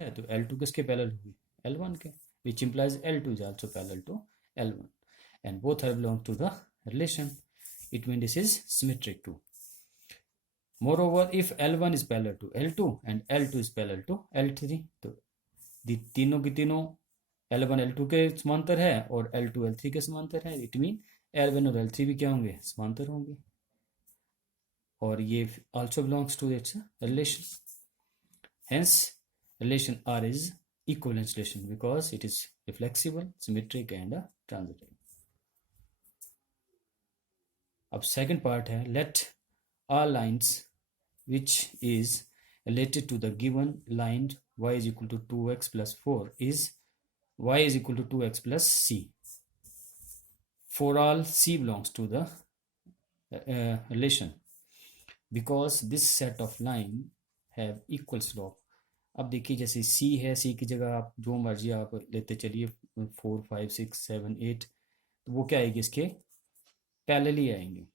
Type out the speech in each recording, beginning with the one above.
है तो L2 किसके पैरेलल होगी, L1 के, which implies L2 is also parallel to L1 and both are belong to the relation. It means this is symmetric too. Moreover, if L1 is parallel to L2 and L2 is parallel to L3, तो तीनों की तीनों L1 L2 के समांतर है और L2 L3 के समांतर है. इट मीन L1 और L3 भी क्या होंगे, समांतर होंगे. और ये also belongs to its relation. Hence, relation R is equivalence relation because it is reflexible, symmetric and transitive. अब second part है, let all lines which is related to the given line y is equal to 2x plus 4 is y is equal to 2x plus c. For all c belongs to the relation because this set of line have equal slope. अब देखिए जैसे c है, c की जगह आप जो मर्जी आप लेते चलिए 4 5 6 7 8, तो वो क्या आएगी, इसके पैरेलल ही आएंगे.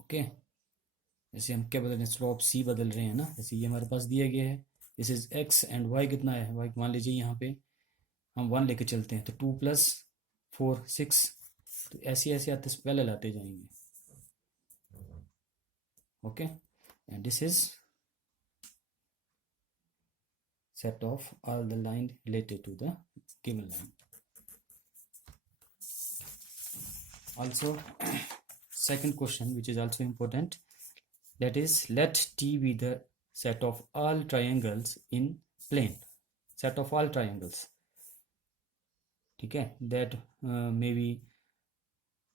ओके, जैसे हम क्या बदल रहे हैं, स्लोप c बदल रहे हैं ना. जैसे ये हमारे पास दिया गया है, this is x and y कितना है, y मान लीजिए यहाँ पे हम 1 लेके चलते हैं तो 2 प्लस 4 6, तो ऐसे ऐसे आते पैरेलल आते जाएंगे. Okay, and this is set of all the line related to the given line. Also, second question which is also important, that is let T be the set of all triangles in plane, set of all triangles. ठीक है, that maybe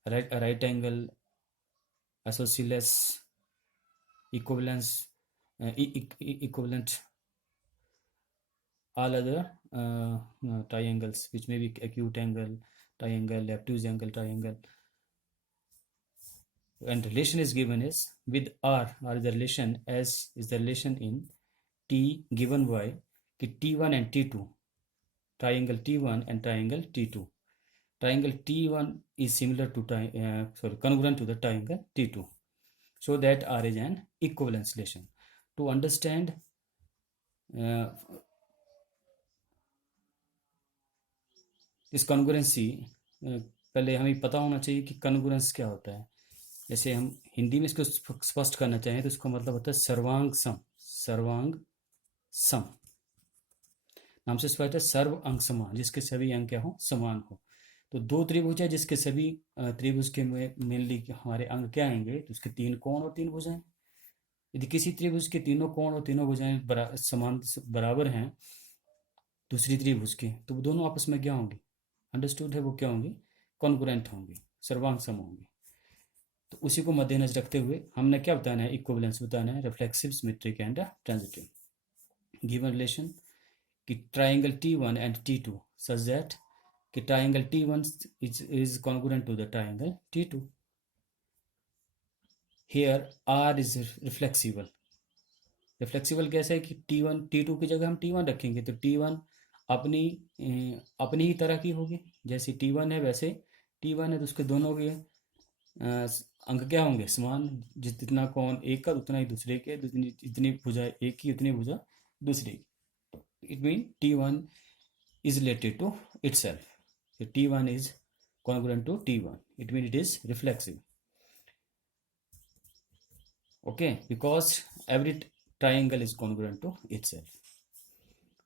right angle, isosceles, equivalence, equivalent, all other triangles which may be acute angle triangle, obtuse angle triangle, and relation is given is with R is the relation as is the relation in T given y कि T1 and T2, triangle T1 and triangle T2, triangle T1 is similar to congruent to the triangle T2, so that R is an equivalence relation. To understand इस congruency, पहले हमें पता होना चाहिए कि congruence क्या होता है. जैसे हम हिंदी में इसको स्पष्ट करना चाहें तो इसका मतलब होता है सर्वांग सम. सर्वांग सम नाम से स्पष्ट है, सर्व अंग समान, जिसके सभी अंग क्या हो, समान हो. तो दो त्रिभुज है जिसके सभी त्रिभुज के मेनली हमारे अंग क्या आएंगे, तो उसके 3 कोण और 3 भुजाएं. यदि किसी त्रिभुज के तीनों कोण और तीनों भुजाएं समान बराबर हैं दूसरी त्रिभुज के, तो वो दोनों आपस में क्या होंगी, अंडरस्टूड है, वो क्या होंगी, कॉन्ग्रुएंट होंगी, सर्वांग सम होंगी. तो उसी को मद्देनजर रखते हुए हमने क्या बताना है, इक्विवेलेंस बताना है, reflexive, symmetric and transitive. Given relation कि triangle T1 and T2 such that कि triangle T1 is congruent to the triangle T2. Here R is reflexible. रिफ्लेक्सिबल कैसे है कि T1 T2 की जगह हम T1 रखेंगे तो T1 अपनी अपनी ही तरह की होगी. जैसे T1 है वैसे T1 है, तो उसके दोनों के अंक क्या होंगे, समान. जितना कोण एक का उतना ही दूसरे के, जितनी भुजा एक की उतनी भुजा दूसरी की. It mean T1 is related to itself. So T1 is congruent to T1. It means it is reflexive. Okay, because every triangle is congruent to itself.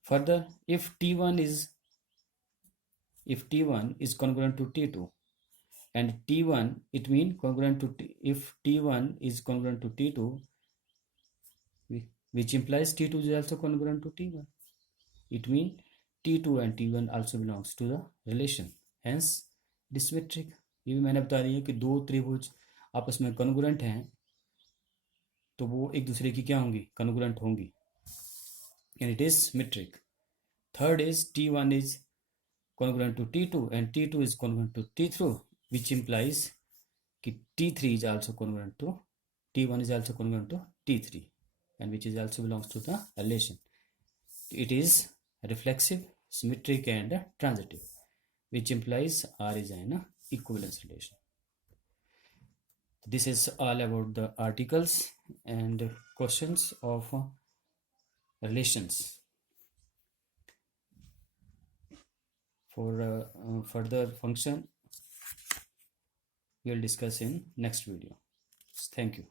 Further, if T1 is congruent to T2 and T1, it means congruent to if T1 is congruent to T2, which implies T2 is also congruent to T1. It means T2 and T1 also belongs to the relation. Hence, it is symmetric. ये भी मैंने बता दिया कि दो त्रिभुज आपस में कॉन्ग्रुएंट हैं तो वो एक दूसरे की क्या होंगी, कॉन्ग्रुएंट होंगी, and it is symmetric. Third is T1 is congruent to T2 and T2 is congruent to T3, which implies कि T3 is also congruent to T1 is also congruent to T3 and which is also belongs to the relation. It is reflexive, symmetric and transitive, which implies R is an equivalence relation. This is all about the articles and questions of relations. For further function, we'll discuss in next video. Thank you.